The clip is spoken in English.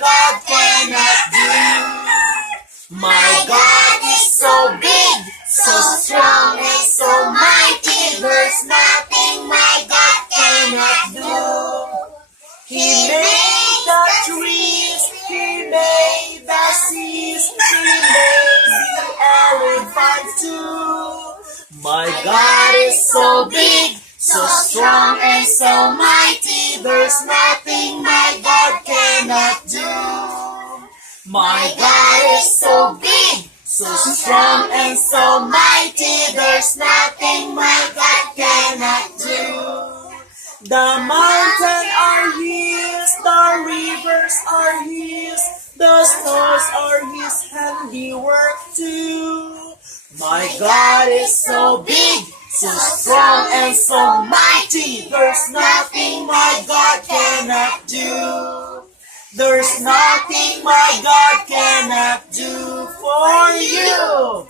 God cannot do. My God is so big, so strong and so mighty. There's nothing my God cannot do. He made the trees, He made the seas, He made the elephant too. My God is so big, so strong and so mighty. There's nothing my God cannot do. My God is so big, so strong and so mighty. There's nothing my God cannot do. The mountains are His, the rivers are His, the stars are His handiwork too. My God is so big, so strong and so mighty. There's nothing my God cannot do. There's nothing my God cannot do for you.